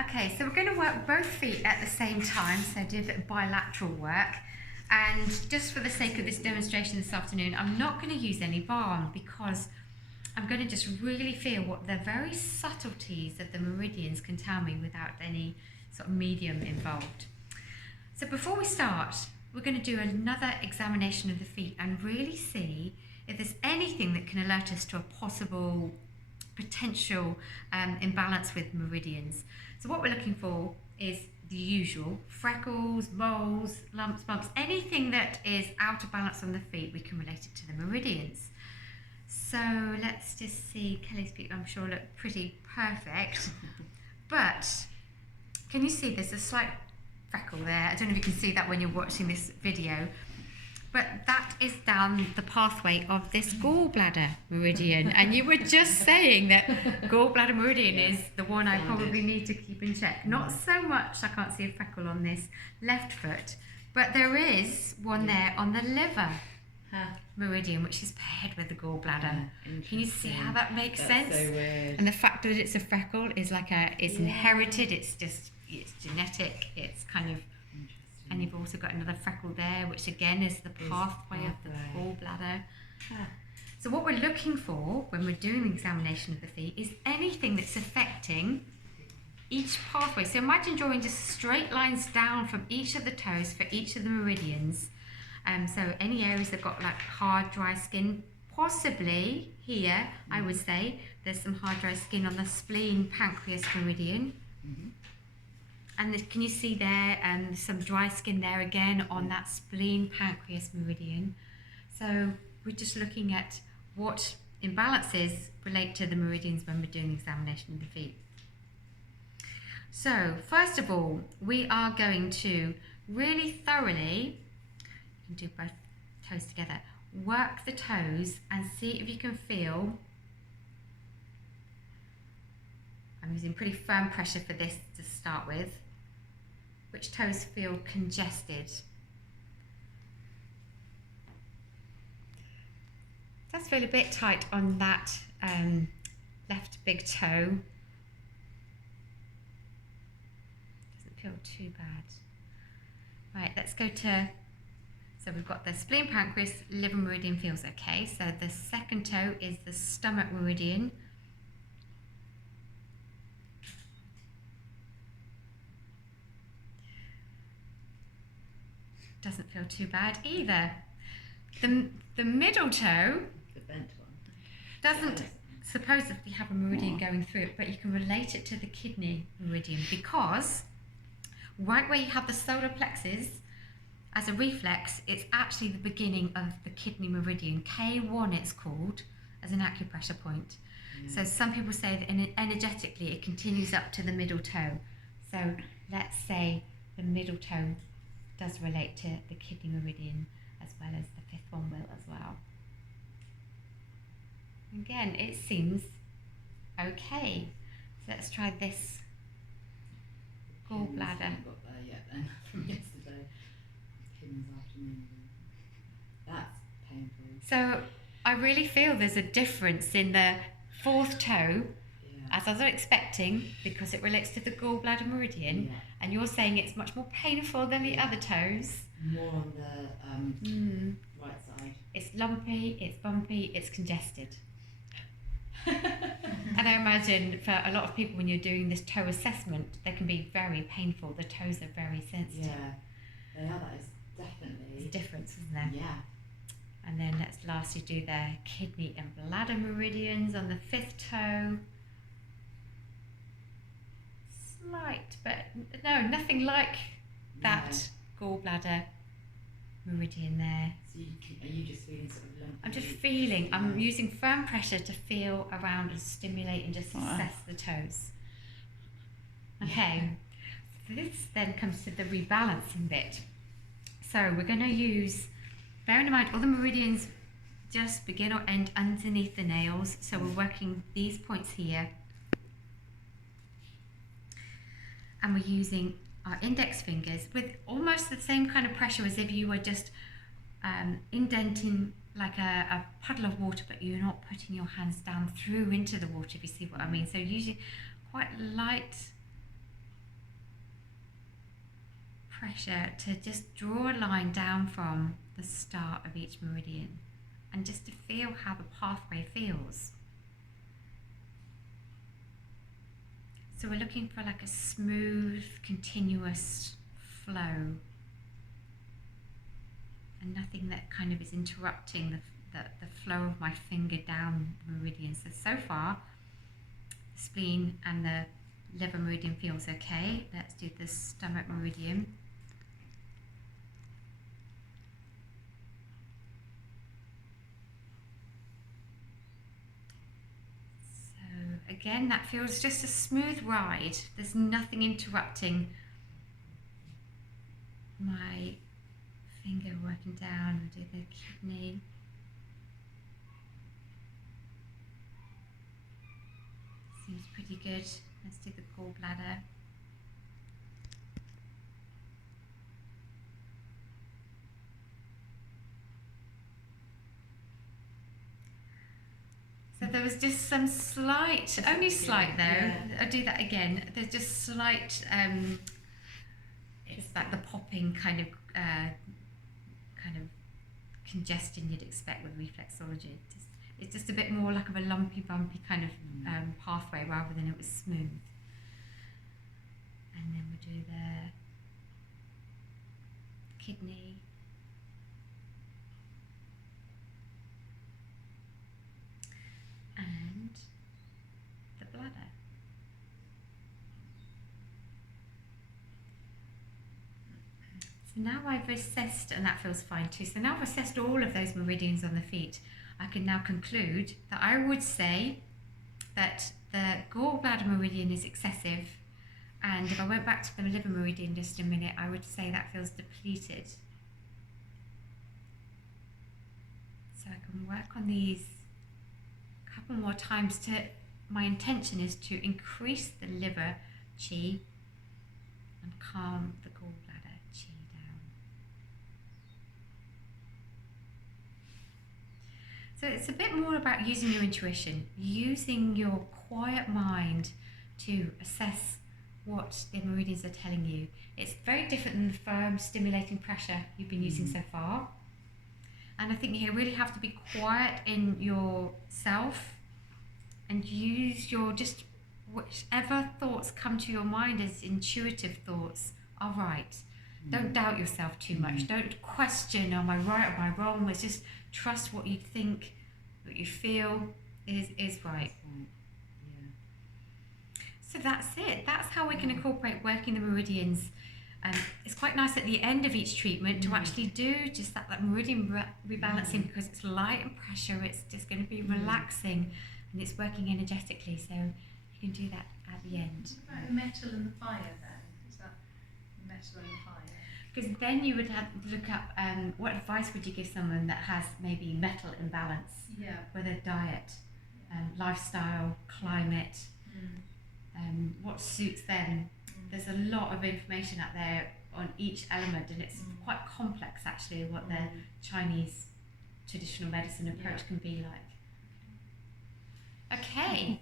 Okay, so we're going to work both feet at the same time, so do a bit of bilateral work. And just for the sake of this demonstration this afternoon, I'm not going to use any balm because I'm going to just really feel what the very subtleties of the meridians can tell me without any sort of medium involved. So before we start, we're going to do another examination of the feet and really see if there's anything that can alert us to a possible potential imbalance with meridians. So what we're looking for is the usual freckles, moles, lumps, bumps, anything that is out of balance on the feet, we can relate it to the meridians. So let's just see, Kelly's feet I'm sure look pretty perfect, but can you see there's a slight freckle there? I don't know if you can see that when you're watching this video, but that is down the pathway of this gallbladder meridian. And you were just saying that gallbladder meridian is the one I probably need to keep in check. Not so much, I can't see a freckle on this left foot, but there is one there on the liver meridian, which is paired with the gallbladder. Can you see how that makes sense? So weird. And the fact that it's a freckle is like it's inherited, it's genetic, it's kind of. And you've also got another freckle there, which again is the pathway of the gallbladder. So what we're looking for when we're doing the examination of the feet is anything that's affecting each pathway. So imagine drawing just straight lines down from each of the toes for each of the meridians. So any areas that got like hard, dry skin, possibly here, I would say, there's some hard, dry skin on the spleen, pancreas meridian. And can you see there some dry skin there again on that spleen pancreas meridian? So we're just looking at what imbalances relate to the meridians when we're doing the examination of the feet. So first of all, we are going to really thoroughly, you can do both toes together, work the toes and see if you can feel, I'm using pretty firm pressure for this to start with, which toes feel congested. Does feel a bit tight on that left big toe. Doesn't feel too bad. Right, let's go to, so we've got the spleen, pancreas, liver meridian feels okay. So the second toe is the stomach meridian. Doesn't feel too bad either. The middle toe doesn't supposedly have a meridian going through it, but you can relate it to the kidney meridian because right where you have the solar plexus as a reflex, it's actually the beginning of the kidney meridian. K1 it's called as an acupressure point. So some people say that energetically it continues up to the middle toe. So let's say the middle toe does relate to the kidney meridian as well as the fifth one will as well. Again, it seems okay. So let's try this gallbladder. I haven't got there yet then from yesterday. Kim's afternoon. That's painful. So I really feel there's a difference in the fourth toe, as I was expecting, because it relates to the gallbladder meridian, and you're saying it's much more painful than the other toes. More on the right side. It's lumpy, it's bumpy, it's congested. And I imagine for a lot of people when you're doing this toe assessment, they can be very painful. The toes are very sensitive. Yeah, they are. That is definitely. There's a difference, isn't there? Yeah. And then let's lastly do the kidney and bladder meridians on the fifth toe. Slight, but no, nothing like that gallbladder meridian there. So are you just feeling sort of lumpy? I'm just feeling, I'm using firm pressure to feel around and stimulate and just assess the toes. Okay, so this then comes to the rebalancing bit. So we're going to use, bearing in mind all the meridians just begin or end underneath the nails, so we're working these points here. And we're using our index fingers with almost the same kind of pressure as if you were just indenting like a puddle of water, but you're not putting your hands down through into the water, if you see what I mean. So usually quite light pressure to just draw a line down from the start of each meridian and just to feel how the pathway feels. So we're looking for like a smooth, continuous flow and nothing that kind of is interrupting the flow of my finger down the meridian. So far, the spleen and the liver meridian feels okay. Let's do the stomach meridian. So again, that feels just a smooth ride. There's nothing interrupting my finger working down. We'll do the kidney. Seems pretty good. Let's do the gallbladder. So there was just some slight, only slight though, I'll do that again. There's just slight, it's like the popping kind of congestion you'd expect with reflexology. It's just a bit more like of a lumpy, bumpy kind of pathway rather than it was smooth. And then we'll do the kidney. And the bladder. So now I've assessed, and that feels fine too, so now I've assessed all of those meridians on the feet, I can now conclude that I would say that the gallbladder meridian is excessive, and if I went back to the liver meridian just a minute, I would say that feels depleted. So I can work on these a couple more times. My intention is to increase the liver chi and calm the gallbladder chi down. So it's a bit more about using your intuition, using your quiet mind to assess what the meridians are telling you. It's very different than the firm stimulating pressure you've been using so far. And I think you really have to be quiet in yourself and use your just whichever thoughts come to your mind as intuitive thoughts are right. Don't doubt yourself too much. Don't question, am I right, am I wrong? It's just trust what you think, what you feel is right. So that's it. That's how we can incorporate working the meridians. It's quite nice at the end of each treatment to actually do just that meridian rebalancing because it's light and pressure. It's just going to be relaxing and it's working energetically. So you can do that at the end. What about the metal and the fire then? Is that the metal and the fire? Because then you would have to look up what advice would you give someone that has maybe metal imbalance, whether diet, lifestyle, climate, what suits them. There's a lot of information out there on each element and it's quite complex actually what the Chinese traditional medicine approach can be like. Okay.